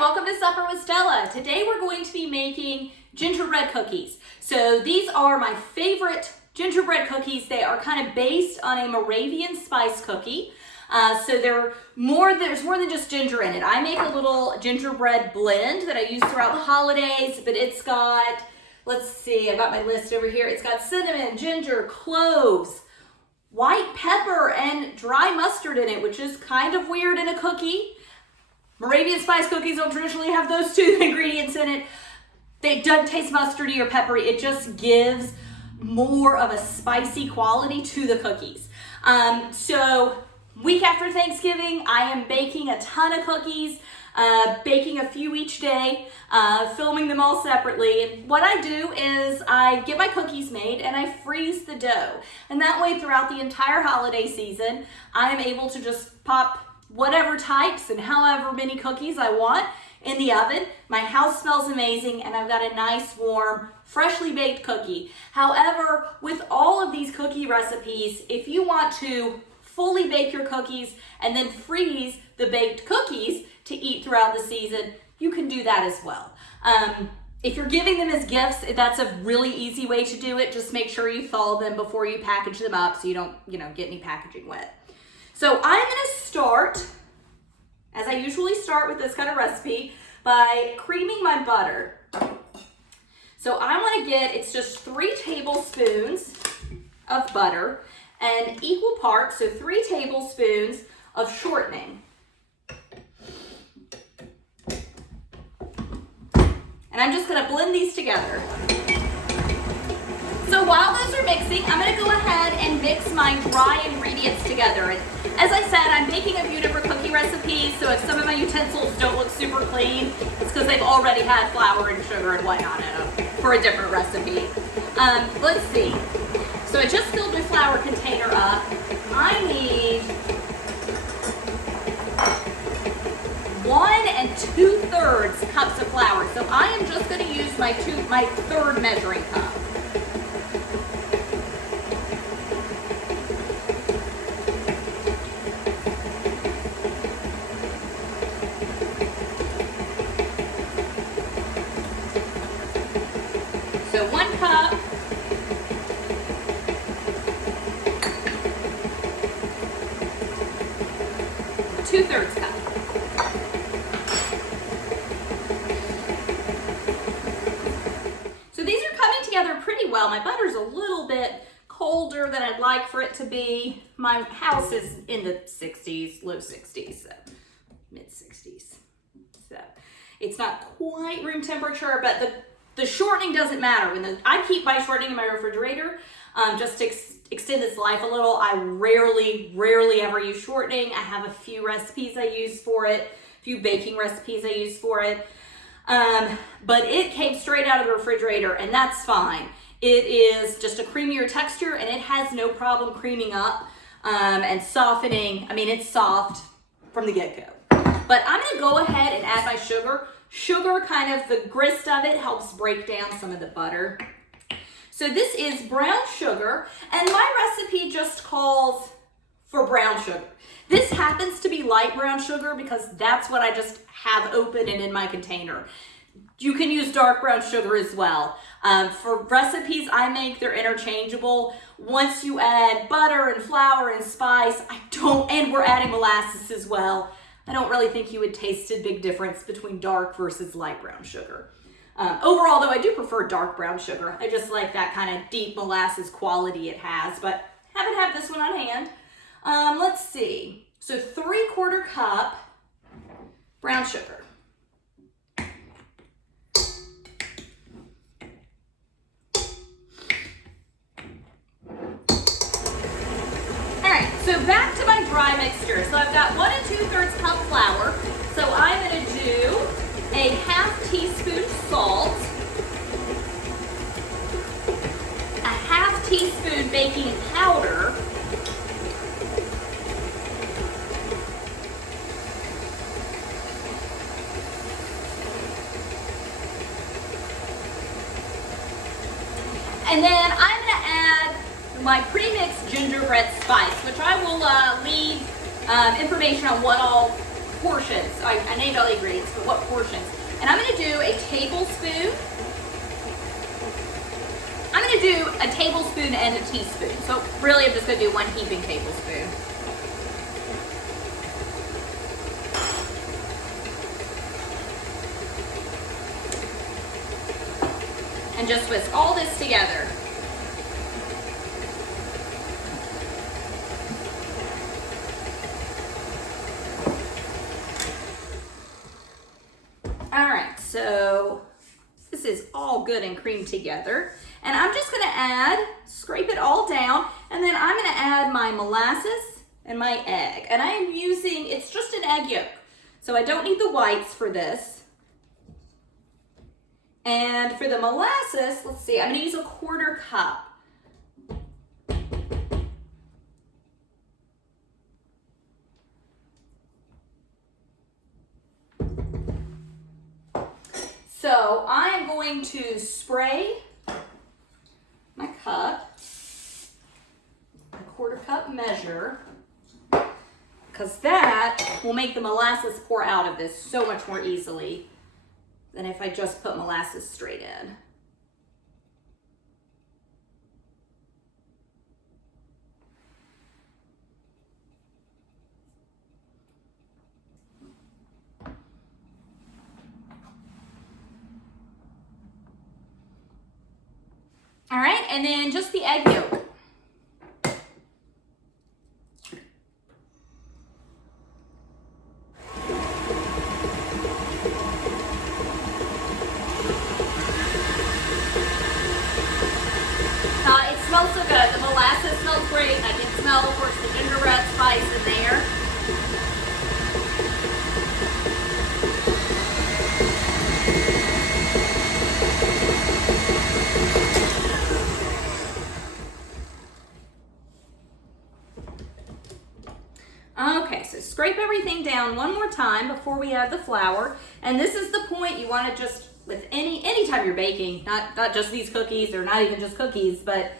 welcome to Supper with Stella. Today we're going to be making gingerbread cookies. So these are my favorite gingerbread cookies. They are kind of based on a Moravian spice cookie. So there's more than just ginger in it. I make a little gingerbread blend that I use throughout the holidays, but it's got, let's see, I've got my list over here. It's got cinnamon, ginger, cloves, white pepper, and dry mustard in it, which is kind of weird in a cookie. Moravian spice cookies don't traditionally have those two ingredients in it. They don't taste mustardy or peppery. It just gives more of a spicy quality to the cookies. So week after Thanksgiving, I am baking a ton of cookies, baking a few each day, filming them all separately. And what I do is I get my cookies made and I freeze the dough. And that way throughout the entire holiday season, I am able to just pop whatever types and however many cookies I want in the oven. My house smells amazing and I've got a nice warm freshly baked cookie. However, with all of these cookie recipes, if you want to fully bake your cookies and then freeze the baked cookies to eat throughout the season, you can do that as well. If you're giving them as gifts, that's a really easy way to do it. Just make sure you thaw them before you package them up so you don't, get any packaging wet. So I'm gonna start, as I usually start with this kind of recipe, by creaming my butter. So I wanna it's just 3 tablespoons of butter and equal parts, so 3 tablespoons of shortening. And I'm just gonna blend these together. So while those are mixing, I'm gonna go ahead and mix my dry ingredients together. And as I said, I'm baking a few different cookie recipes, so if some of my utensils don't look super clean, it's because they've already had flour and sugar and whatnot in them for a different recipe. Let's see. So I just filled my flour container up. I need 1 2/3 cups of flour. So I am just gonna use my 1/3 measuring cup. So 1 cup, two-thirds cup. So these are coming together pretty well. My butter's a little bit colder than I'd like for it to be. My house is in the 60s, low 60s, so mid 60s. So it's not quite room temperature, but the shortening doesn't matter. I keep my shortening in my refrigerator just to extend its life a little. I rarely ever use shortening. I have a few recipes I use for it, a few baking recipes I use for it. But it came straight out of the refrigerator and that's fine. It is just a creamier texture and it has no problem creaming up and softening. I mean, it's soft from the get-go. But I'm gonna go ahead and add my sugar. Sugar, kind of the grist of it, helps break down some of the butter. So this is brown sugar, and my recipe just calls for brown sugar. This happens to be light brown sugar because that's what I just have open and in my container. You can use dark brown sugar as well. For recipes I make, they're interchangeable. Once you add butter and flour and spice, and we're adding molasses as well, I don't really think you would taste a big difference between dark versus light brown sugar. Overall, though, I do prefer dark brown sugar. I just like that kind of deep molasses quality it has, but haven't had this one on hand. Let's see. So 3/4 cup brown sugar. All right, so back to my dry mixture. So I've got 1 2/3 cup flour. So I'm gonna do a 1/2 teaspoon salt, a 1/2 teaspoon baking powder, and then I'm gonna add my pre-mixed gingerbread spice, which I will leave information on what all portions. I named all the ingredients, but what portions? And I'm gonna do a tablespoon. I'm gonna do a tablespoon and a teaspoon. So really I'm just gonna do 1 heaping tablespoon. And just whisk all this together. All right, so this is all good and creamed together. And I'm just gonna scrape it all down, and then I'm gonna add my molasses and my egg. And I am using, it's just an egg yolk. So I don't need the whites for this. And for the molasses, let's see, I'm gonna use a 1/4 cup. So I am going to spray my cup, a 1/4 cup measure, because that will make the molasses pour out of this so much more easily than if I just put molasses straight in. All right, and then just the egg yolk. It smells so good. The molasses smells great. I can smell, of course, the gingerbread spice in there. Okay, so scrape everything down one more time before we add the flour. And this is the point you want to just, with anytime you're baking, not just these cookies or not even just cookies, but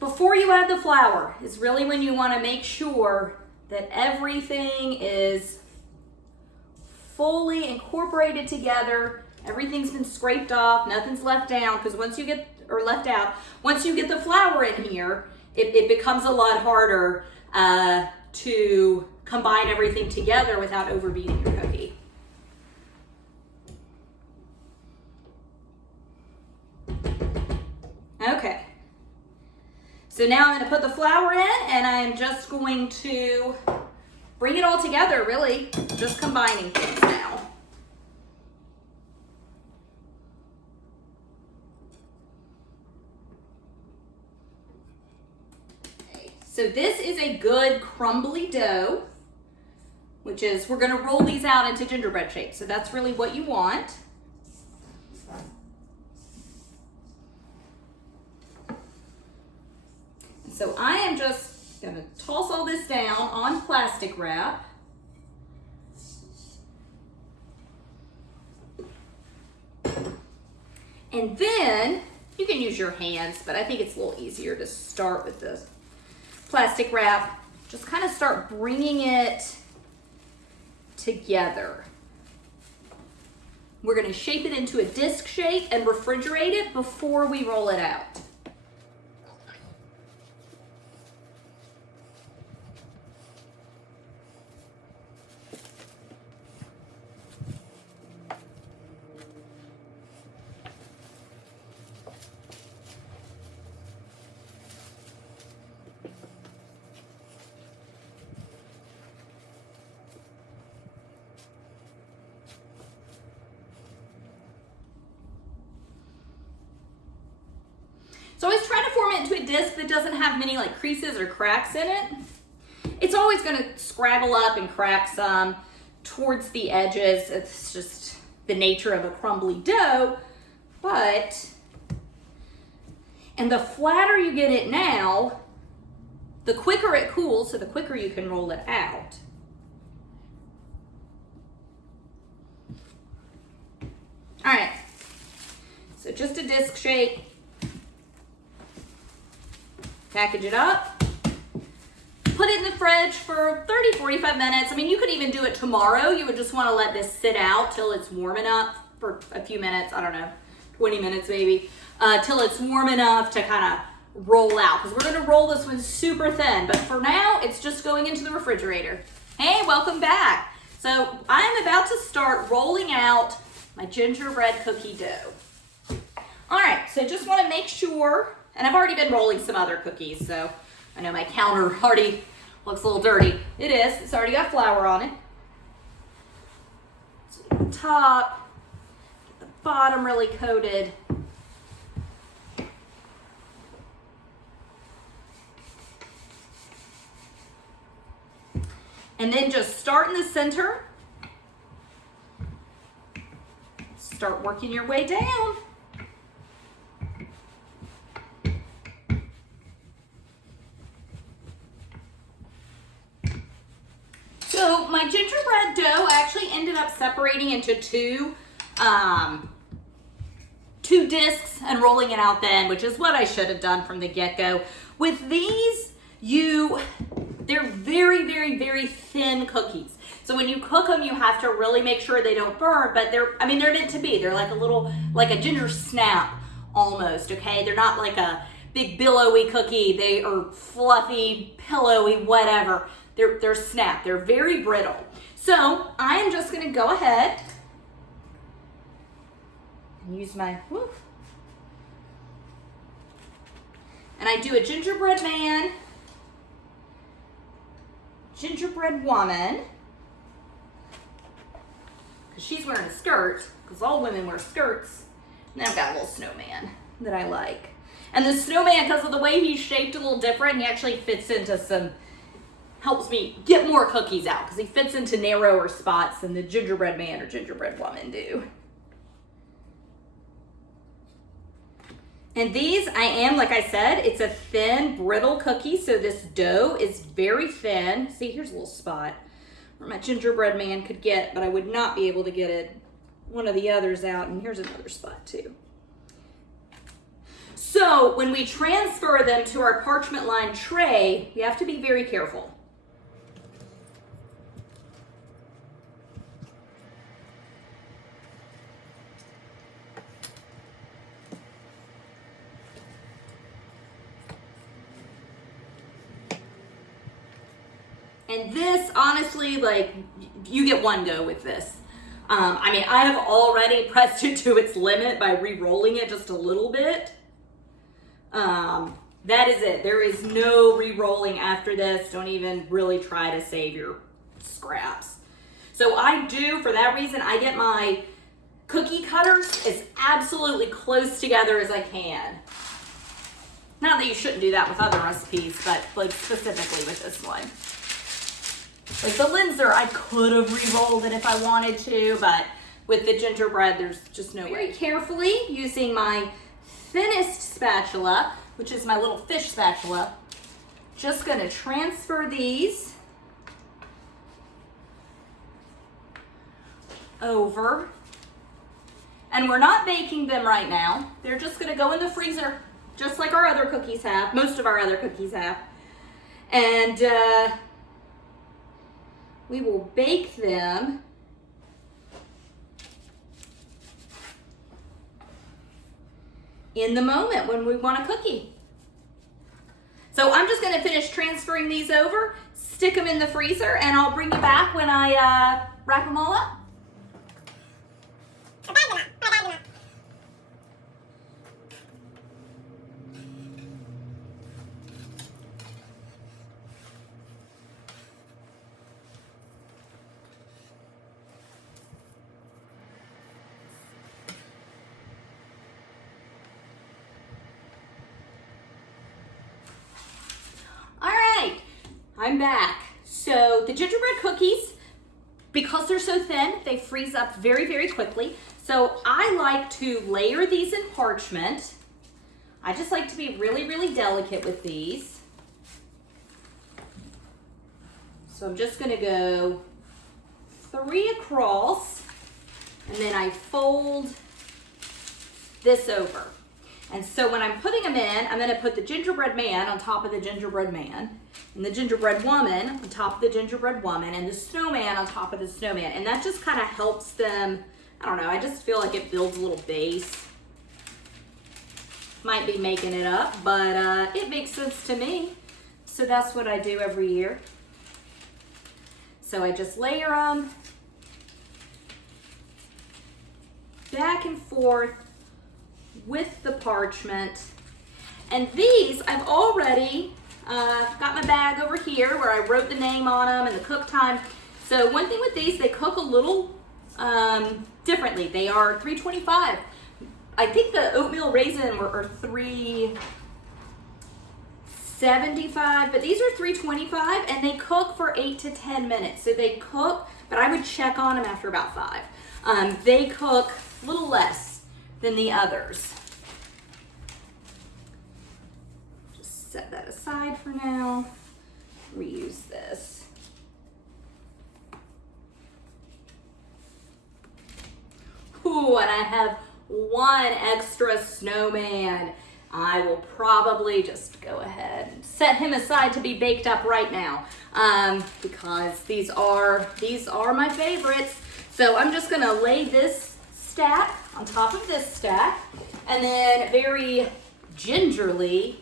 before you add the flour is really when you want to make sure that everything is fully incorporated together. Everything's been scraped off, nothing's left down, because once you get the flour in here, it becomes a lot harder to combine everything together without overbeating your cookie. Okay, so now I'm going to put the flour in, and I'm just going to bring it all together, really, just combining things now. So this is a good crumbly dough, which is, we're gonna roll these out into gingerbread shape. So that's really what you want. So I am just gonna toss all this down on plastic wrap. And then you can use your hands, but I think it's a little easier to start with the plastic wrap. Just kind of start bringing it together. We're going to shape it into a disc shape and refrigerate it before we roll it out. So always try to form it into a disc that doesn't have many like creases or cracks in it. It's always going to scrabble up and crack some towards the edges. It's just the nature of a crumbly dough. And the flatter you get it now, the quicker it cools, so the quicker you can roll it out. All right, so just a disc shape. Package it up, put put it in the fridge for 30, 45 minutes. I mean, you could even do it tomorrow. You would just want to let this sit out till it's warm enough for a few minutes. I don't know, 20 minutes maybe, till it's warm enough to kind of roll out, because we're going to roll this one super thin. But for now, it's just going into the refrigerator. Hey, welcome back. So I'm about to start rolling out my gingerbread cookie dough. All right, so just want to make sure, and I've already been rolling some other cookies, so I know my counter already looks a little dirty. It is. It's already got flour on it. So get the top, get the bottom really coated. And then just start in the center. Start working your way down. So my gingerbread dough actually ended up separating into two discs and rolling it out then, which is what I should have done from the get-go. With these, they're very, very, very thin cookies. So when you cook them, you have to really make sure they don't burn, but they're meant to be. They're like a ginger snap almost, okay? They're not like a big billowy cookie. They are fluffy, pillowy, whatever. They're snap. They're very brittle. So I am just gonna go ahead and use my, and I do a gingerbread man, gingerbread woman, because she's wearing a skirt, because all women wear skirts. And then I've got a little snowman that I like. And the snowman, because of the way he's shaped a little different, he actually fits into helps me get more cookies out, because he fits into narrower spots than the gingerbread man or gingerbread woman do. And these, like I said, it's a thin, brittle cookie, so this dough is very thin. See, here's a little spot where my gingerbread man could get, but I would not be able to get one of the others out, and here's another spot too. So when we transfer them to our parchment lined tray, you have to be very careful. And this, honestly, you get one go with this. I have already pressed it to its limit by re-rolling it just a little bit. That is it. There is no re-rolling after this. Don't even really try to save your scraps. So for that reason, I get my cookie cutters as absolutely close together as I can. Not that you shouldn't do that with other recipes, but specifically with this one. Like the Linzer, I could have re-rolled it if I wanted to, but with the gingerbread, there's just no way. Very carefully, using my thinnest spatula, which is my little fish spatula, just gonna transfer these over. And we're not baking them right now. They're just gonna go in the freezer, just like our other cookies have, most of our other cookies have. And we will bake them in the moment when we want a cookie. So I'm just gonna finish transferring these over, stick them in the freezer, and I'll bring you back when I wrap them all up. I'm back. So the gingerbread cookies, because they're so thin, they freeze up very, very quickly. So I like to layer these in parchment. I just like to be really, really delicate with these. So I'm just gonna go 3 across, and then I fold this over. And so when I'm putting them in, I'm gonna put the gingerbread man on top of the gingerbread man, and the gingerbread woman on top of the gingerbread woman, and the snowman on top of the snowman. And that just kind of helps them, I don't know, I just feel like it builds a little base. Might be making it up, but it makes sense to me. So that's what I do every year. So I just layer them back and forth with the parchment. And these, I've already got my bag over here where I wrote the name on them and the cook time. So one thing with these, they cook a little differently. They are 325. I think the oatmeal raisin are 375, but these are 325 and they cook for 8 to 10 minutes. So they cook, but I would check on them after about 5. They cook a little less than the others. Just set that aside for now. Reuse this. Ooh, and I have one extra snowman. I will probably just go ahead and set him aside to be baked up right now because these are my favorites. So I'm just gonna lay this stack on top of this stack and then very gingerly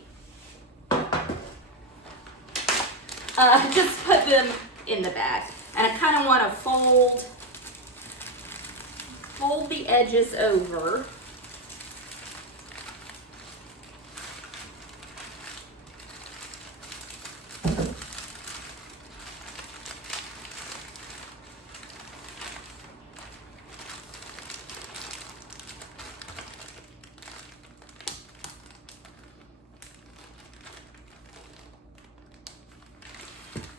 just put them in the bag. And I kind of want to fold the edges over.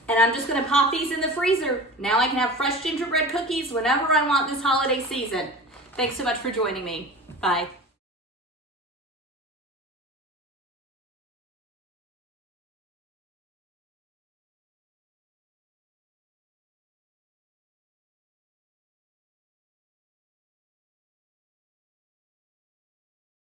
And I'm just gonna pop these in the freezer. Now I can have fresh gingerbread cookies whenever I want this holiday season. Thanks so much for joining me. Bye.